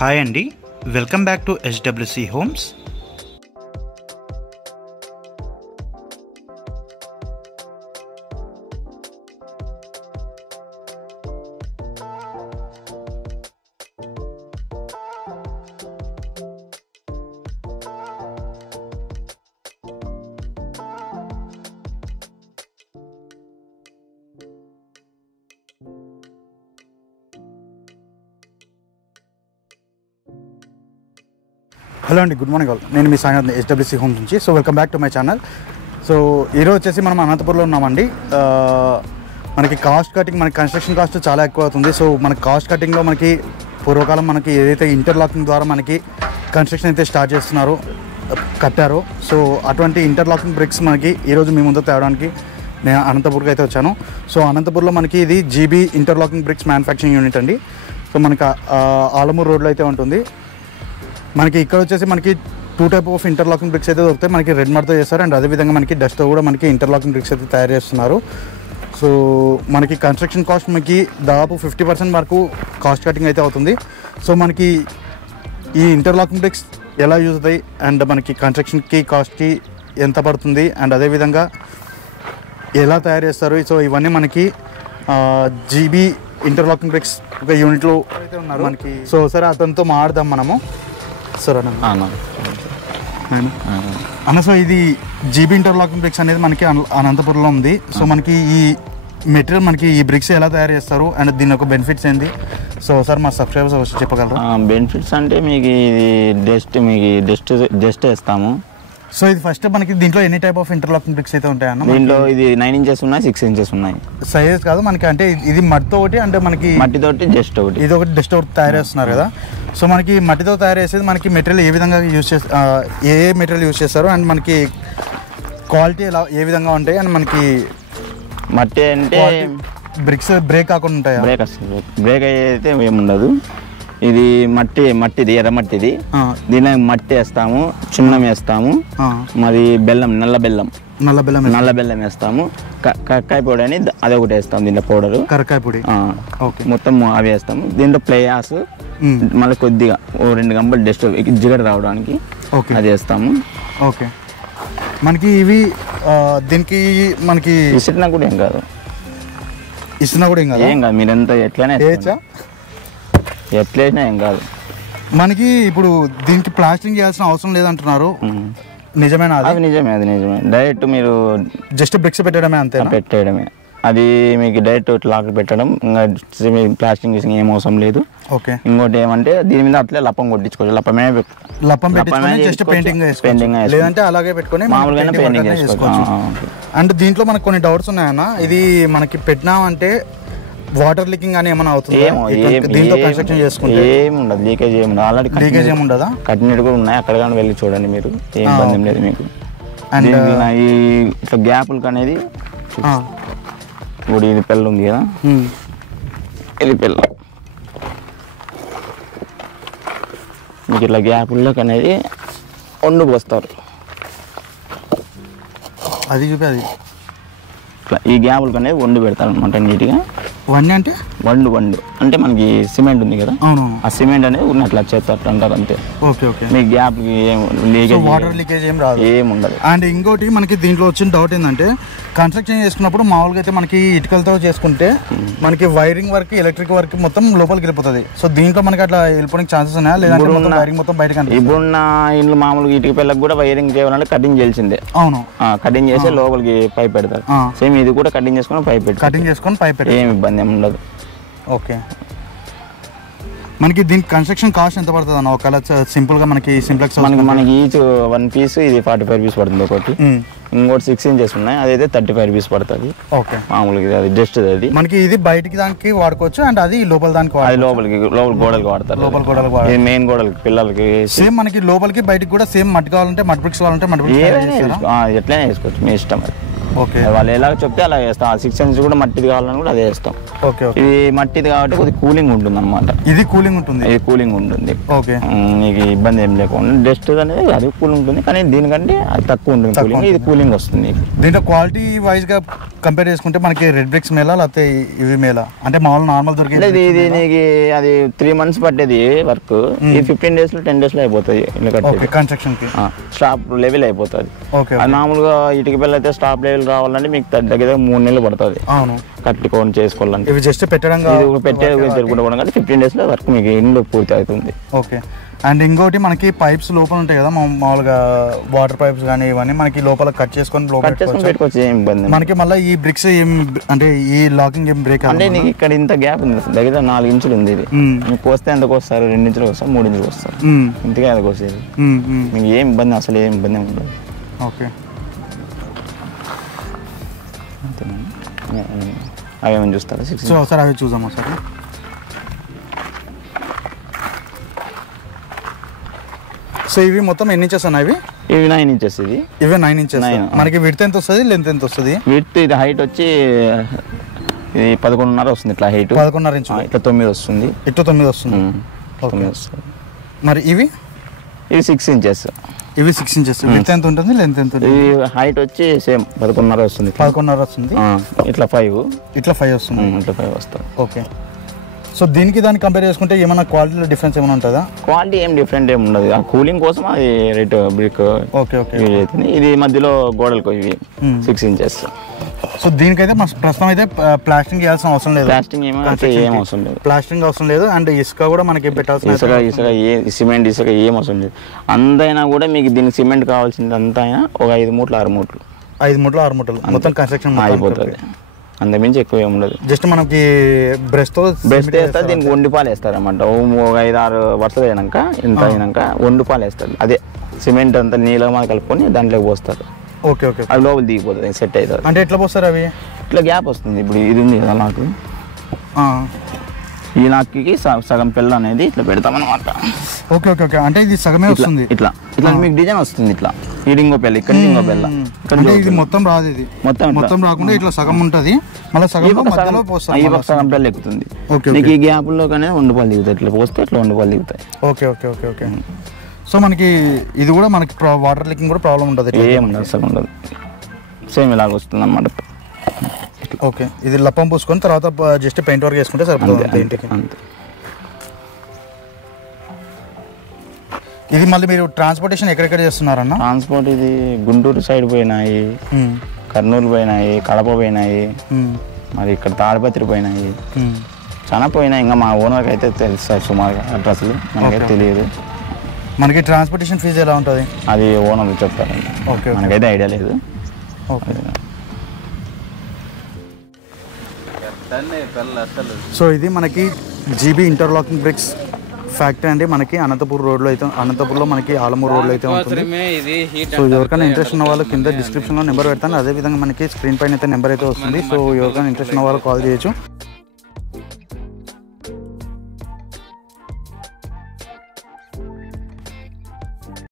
Hi అండి, welcome back to SWC homes. Hello అండి, good morning all. నేను మీ Sai SWC homes నుంచి. So welcome back to my channel. So ఈరోజు వచ్చేసి మనం అనంతపురంలో ఉన్నామండి. మనకి కాస్ట్ కటింగ్, మనకి కన్స్ట్రక్షన్ కాస్ట్ చాలా ఎక్కువ అవుతుంది. సో మనకి కాస్ట్ కటింగ్లో మనకి పూర్వకాలం మనకి ఏదైతే ఇంటర్లాకింగ్ ద్వారా మనకి కన్స్ట్రక్షన్ అయితే స్టార్ట్ చేస్తున్నారో కట్టారో, సో అటువంటి ఇంటర్లాకింగ్ బ్రిక్స్ మనకి ఈరోజు మీ ముందు తేవడానికి నేను అనంతపూర్కి అయితే వచ్చాను. సో అనంతపూర్లో మనకి ఇది GB interlocking bricks manufacturing unit అండి. సో మనకి ఆలమూరు రోడ్లో అయితే ఉంటుంది. మనకి ఇక్కడ వచ్చేసి మనకి 2 టైప్ ఆఫ్ ఇంటర్లాకింగ్ బ్రిక్స్ అయితే దొరుకుతాయి. మనకి రెడ్ మడ్తో చేస్తారు, అండ్ అదేవిధంగా మనకి డస్ట్తో కూడా మనకి ఇంటర్లాకింగ్ బ్రిక్స్ అయితే తయారు చేస్తున్నారు. సో మనకి కన్స్ట్రక్షన్ కాస్ట్ మనకి దాదాపు 50% వరకు కాస్ట్ కటింగ్ అయితే అవుతుంది. సో మనకి ఈ ఇంటర్లాకింగ్ బ్రిక్స్ ఎలా యూజ్ అవుతాయి, అండ్ మనకి కన్స్ట్రక్షన్కి కాస్ట్కి ఎంత పడుతుంది, అండ్ అదేవిధంగా ఎలా తయారు చేస్తారు, సో ఇవన్నీ మనకి GB ఇంటర్లాకింగ్ బ్రిక్స్ ఒక యూనిట్లో అయితే ఉన్నారు మనకి. సో సరే అతనితో మాట్లాడదాం మనము. సరే అన్న, సో ఇది GB ఇంటర్లాకింగ్ బ్రిక్స్ అనేది మనకి అనంతపురంలో ఉంది. సో మనకి ఈ మెటీరియల్, మనకి ఈ బ్రిక్స్ ఎలా తయారు చేస్తారు అండ్ దీని యొక్క బెనిఫిట్స్ ఏంటి, సో సార్ మా సబ్స్క్రైబర్స్ వచ్చి చెప్పగలరా? బెనిఫిట్స్ అంటే మీకు ఇది డస్ట్ వేస్తాము. సో ఇది ఫస్ట్ మనకి దీంట్లో ఎన్ని టైప్ ఆఫ్ ఇంటర్లాకింగ్ బ్రిక్స్ అయితే ఉంటాయన్న? దీంట్లో ఇది 9 ఇంచెస్ ఉన్నాయి, 6 ఇంచెస్ ఉన్నాయి. సైజ్ కాదు మనకి, అంటే ఇది మట్టితో ఒకటి, అంటే మనకి మట్టితోటి జస్ట్ ఒకటి, ఇది ఒకటి డస్ట్ ఒకటి తయారు చేస్తున్నారు కదా. సో మనకి మట్టితో తయారు చేసేది మనకి మెటీరియల్ ఏ విధంగా యూజ్ చేస్తారు, ఏ మెటీరియల్ యూజ్ చేస్తారు, అండ్ మనకి క్వాలిటీ ఎలా ఏ విధంగా ఉంటాయి, అండ్ మనకి మట్టి అంటే బ్రిక్స్ బ్రేక్ కాకుండా ఉంటాయా? బ్రేక్ అయితే ఏముండదు. ఇది మట్టిది ఎర్రమట్టిది. దీని మట్టి వేస్తాము, చున్నం వేస్తాము, మరి బెల్లం, నల్ల బెల్లం వేస్తాము, కరక్కాయ పొడి అని అదొకటి వేస్తాము. దీంట్లో పౌడరు కరక్కాయ పొడి మొత్తం అవి వేస్తాము. దీంట్లో ప్లేయాస్ మళ్ళీ కొద్దిగా 2 గంపలు డస్ట్ జిగట రావడానికి అది వేస్తాము. ఓకే, మనకి ఇవి దీనికి మనకి ఇసిరినా కూడా ఏం కాదు, ఏం కాదు. మీరంతా ఎట్లయినా ఏం కాదు. మనకి ఇప్పుడు దీనికి ప్లాస్టింగ్ చేయాల్సిన అవసరం లేదంటున్నారు, నిజమేనా? అది నిజమే. డైరెక్ట్ మీరు జస్ట్ బ్రిక్స్ పెట్టడమే, అంతే పెట్టేయడమే. అది మీకు డైరెక్ట్ లాక్ పెట్టడం, ఇంకా ప్లాస్టింగ్ చేసిన ఏం అవసరం లేదు. ఓకే, ఇంకోటి ఏమంటే దీని మీద అట్లే లప్పం కొట్టించుకోవచ్చు. లప్పం పెట్టుకొని జస్ట్ పెయింటింగ్ లేదంటే అలాగే పెట్టుకొని మామూలుగా పెయింటింగ్ చేసుకోవచ్చు. అండ్ దీంట్లో మనకు కొన్ని డౌట్స్ ఉన్నాయన్న. ఇది మనకి పెట్టినామంటే వాటర్ లీకింగ్ అని ఏమైనా అవుతుంది? దీంతో కన్స్ట్రక్షన్ చేసుకుంటే ఏముండదు, లీకేజ్ ఏముండదు. ఆల్రెడీ లీకేజ్ ఏముండదా? కట్టినట్టు కూడా ఉన్నాయి, అక్కడ కానీ వెళ్ళి చూడండి, మీరు ఏం ఇబ్బంది లేదు మీకు. అండ్ ఇట్లా గ్యాపులకు అనేది ఇప్పుడు ఇది పిల్ల ఉంది కదా, ఇది పిల్ల మీకు ఇట్లా గ్యాపుల్లోకి అనేది వండుకు వస్తారు. అది చూపి అది ఇట్లా ఈ గ్యాపులకు అనేది వండు పెడతారు అనమాట నీట్గా. వన్ అంటే వండు అంటే మనకి సిమెంట్ ఉంది కదా, ఆ సిమెంట్ అనేది ఉన్నట్లు చేస్తారు అంటారు అంతే. ఓకే ఓకే, మీ గ్యాప్ వాటర్ లీకేజ్ ఏం రాదు, ఏముండదు. అండ్ ఇంకోటి మనకి దీంట్లో వచ్చిన డౌట్ ఏంటంటే, కన్స్ట్రక్షన్ చేసుకున్నప్పుడు మామూలుగా అయితే మనకి ఇటుకలతో చేసుకుంటే మనకి వైరింగ్ వర్క్, ఎలక్ట్రిక్ వర్క్ మొత్తం లోపలికి వెళ్ళిపోతుంది. సో దీంట్లో మనకి అట్లా వెళ్ళిపోవడానికి ఛాన్సెస్ ఉన్నాయా, లేదంటే వైరింగ్ మొత్తం బయటకు? ఇప్పుడున్న ఇంట్లో మామూలుగా ఇటుక పిల్లలకు కూడా వైరింగ్ చేయాలంటే కటింగ్ చేయాల్సిందే. అవును, కటింగ్ చేసి లోపలికి పైప్ పెడతారు. సేమ్ ఇది కూడా కటింగ్ చేసుకుని పైప్ పెడతారు, ఏమి ఇబ్బంది ఏమి ఉండదు. ఓకే, మనకి దీనికి కన్స్ట్రక్షన్ కాస్ట్ ఎంత పడుతుంది అన్న? ఒకవేళ సింపుల్ గా మనకి సింప్లెక్స్ మనకి ఈచ్ 1 పీస్ ఇది 45 రూపీస్ పడుతుంది ఒకటి. ఇంకోటి 6 ఇంచెస్ ఉన్నాయి, అదైతే 35 రూపీస్ పడుతుంది. ఓకే, మామూలుగా అది జస్ట్ అది మనకి ఇది బయటికి దానికి వాడుకోవచ్చు, అండ్ అది లోపల దానికి అది లోపల గోడలకు వాడతారు. లోపల గోడలకు, మెయిన్ గోడలకి పిల్లలకి సేమ్ మనకి లోపలికి బయటికి కూడా సేమ్ మట్టి కావాలంటే మట్టి బ్రిక్స్ కావాలంటే మట్టి బ్రిక్స్ ఎట్లయినా వేసుకోవచ్చు, మీ ఇష్టం. ఓకే. వాళ్ళు ఎలా చెప్తే అలా వేస్తాం. 6 ఇంచ్ కూడా మట్టిది కావాలని కూడా అదే వేస్తాం. ఓకే. ఇది మట్టిది కాబట్టి కొద్దిగా కూలింగ్ ఉంటుంది అనమాట. ఇది కూలింగ్ ఉంటుంది. ఇది కూలింగ్ ఉంటుంది. ఓకే. మీకు ఇబ్బంది ఏం లేకుండా డస్ట్ అనేది అది కూలింగ్ ఉంటుంది, కానీ దీనికంటే అది తక్కువ ఉంటుంది కూలింగ్. ఇది కూలింగ్ వస్తుంది. దీంట్లో క్వాలిటీ వైజ్ గా కంపేర్ చేసుకుంటే మనకి రెడ్ బ్రిక్స్ మేలా లేకపోతే ఇవి మేలా? అంటే మామూలు నార్మల్ దొరికేది ఇది నీకు అది 3 months పట్టేది వర్క్. ఈ 15 days లో 10 days లో అయిపోతుంది. కన్స్ట్రక్షన్ కి స్టాప్ లెవెల్ అయిపోతుంది. ఓకే. అది మామూలుగా ఇటుక పిల్ల అయితే స్టాప్ లెవెల్ రావాలంటే మీకు దగ్గర 3 నెలలు పడుతుంది. అవును. కట్టుకోవడం చేసుకోవాలంటే ఇవి జస్ట్ పెట్టడం పెట్టేది జరుగుతుండడం కానీ 15 days లో వర్క్ మీకు ఇంట్లో పూర్తి అవుతుంది. ఓకే. అండ్ ఇంకోటి మనకి పైప్స్ లోపల ఉంటాయి కదా మామూలుగా వాటర్ పైప్స్ కానీ ఇవన్నీ మనకి లోపల కట్ చేసుకొని పెట్టుకోవచ్చు. ఏం ఇబ్బంది మనకి మళ్ళీ ఈ బ్రిక్స్ ఏం అంటే ఈ లాకింగ్ ఏం బ్రేక్ అంటే నీకు ఇక్కడ ఇంత గ్యాప్ ఉంది, దగ్గర 4 ఇంచులు ఉంది. ఇది మీకు పోస్తే ఎంతకు వస్తారు? 2 ఇంచులకు వస్తారు, 3 ఇంచులకు వస్తారు. ఇంతకే ఎంతకు వస్తుంది. మీకు ఏం ఇబ్బంది, అసలు ఏం ఇబ్బంది ఉండదు. ఓకే. అవేమని చూస్తారా? సో ఒకసారి అవి చూద్దామా సార్? సో ఇవి మొత్తం ఎన్ని ఇంచెస్ అన్న? ఇవి 9 inches. ఇవి 9 inches. మనకి విడ్త్ ఎంత వస్తుంది, లెంత్ ఎంత వస్తుంది? విడ్త్ ఇది హైట్ వచ్చి ఇది 11.5 వస్తుంది. ఇట్లా హైట్ 11.5 ఇంచులు. ఇట్లా 9 వస్తుంది. ఇట్లా 9 వస్తుంది. 9 వస్తుంది. మరి ఇవి 6 inches. ఇవి 6 inches. విడ్త్ ఎంత ఉంటుంది, లెంత్ ఎంత ఉంటుంది? ఇది హైట్ వచ్చి సేమ్ 11.5 వస్తుంది. 11.5 వస్తుంది. ఇట్లా 5 వస్తుంది. ఇట్లా 5 వస్తుంది. ఓకే. సో దీనికి దాన్ని కంపేర్ చేసుకుంటే ఏమైనా క్వాలిటీలో డిఫరెన్స్ ఏమైనా ఉంటుందా? క్వాలిటీ ఏం డిఫరెంట్ ఏమి ఉండదు. ఆ కూలింగ్ కోసం అది రెడ్ బ్రిక్ యూజ్ అవుతుంది. ఇది మధ్యలో గోడలకు ఇవి 6 inches. సో దీనికైతే ప్రస్తుతం అయితే ప్లాస్టింగ్ చేయాల్సిన అవసరం లేదు. ప్లాస్టింగ్ ఏం అవసరం లేదు. ప్లాస్టింగ్ అవసరం లేదు. అండ్ ఇసుక కూడా మనకి పెట్టాల్సిన సిమెంట్ ఇసుక ఏం అవసరం లేదు. అంతైనా కూడా మీకు దీనికి సిమెంట్ కావాల్సింది అంతా అయినా ఒక 5 మూటలు 6 మూటలు 5 మూటలు 6 మూటలు మొత్తం కన్స్ట్రక్షన్ అయిపోతుంది. అంతమించి ఎక్కువ ఏమి ఉండదు. జస్ట్ మనకి బ్రష్ వేస్తారు. దీనికి వండిపాలు వేస్తారు అన్నమాట. ఒక 5-6 వరుసలు అయినాక ఇంత అయినాక వండిపాలు వేస్తారు. అదే సిమెంట్ అంతా నీళ్ళగా కలుపుకొని దాంట్లోకి పోస్తారు. ఓకే. ఓకే. అది లోపల దిగిపోతుంది, సెట్ అవుతుంది. అంటే ఎట్లా పోస్తారు అవి? ఇట్లా గ్యాప్ వస్తుంది. ఇప్పుడు ఇది ఉంది కదా నాకు, ఈ నాకి సగం పిల్ల అనేది ఇట్లా పెడతాం అనమాట. ఓకే. ఓకే. ఓకే. అంటే ఇది సగమే వస్తుంది. ఇట్లా మీకు డిజైన్ వస్తుంది. ఇట్లా ఇంకో పిల్ల, ఇక్కడ ఇంకో పిల్ల. ఇది మొత్తం రాదు. ఇది మొత్తం రాకుండా ఇట్లా సగం ఉంటుంది. మళ్ళీ సగం సగం పిల్ల ఎక్కుతుంది. నీకు ఈ గ్యాప్ లో కానీ 2 పాలు దిగుతాయి. ఇట్లా పోస్తే ఇట్లా 2 పాలు దిగుతాయి. Okay. Okay. Okay. Okay. So మనకి ఇది కూడా మనకి వాటర్ లీకింగ్ కూడా ప్రాబ్లం ఉండదు. ఏముండదు, అసలు ఉండదు. సేమ్ ఇలాగ వస్తుంది అన్నమాట. ఓకే. ఇది లప్పం పూసుకొని తర్వాత జస్ట్ పెయింట్ వర్క్ వేసుకుంటే సరిపోతుంది. ఇది మళ్ళీ మీరు ట్రాన్స్పోర్టేషన్ ఎక్కడెక్కడ చేస్తున్నారన్న? ట్రాన్స్పోర్ట్ ఇది గుంటూరు సైడ్ పోయినాయి, కర్నూలు పోయినాయి, కడప పోయినాయి, మరి ఇక్కడ తాడిపత్రి పోయినాయి, చాలా పోయినాయి. ఇంకా మా ఓనర్కి అయితే తెలుసు సుమారుగా అడ్రస్లు, మనకైతే తెలియదు. మనకి ట్రాన్స్పోర్టేషన్ ఫీజు ఎలా ఉంటుంది? అది ఓనర్ చెప్తారండి. ఓకే. మనకైతే ఐడియా లేదు. ఓకే. సో ఇది మనకి జీబీ ఇంటర్లాకింగ్ బ్రిక్స్ ఫ్యాక్టరీ అండి. మనకి అనంతపూర్లో మనకి ఆలమూరు రోడ్లో అయితే ఉంటుంది. సో ఎవరికైనా ఇంట్రెస్ట్ ఉన్న వాళ్ళు కింద డిస్క్రిప్షన్లో నెంబర్ పెడతాను. అదేవిధంగా మనకి స్క్రీన్ పైన అయితే నెంబర్ అయితే వస్తుంది. సో ఎవరికైనా ఇంట్రెస్ట్ ఉన్న వాళ్ళు కాల్ చేయొచ్చు.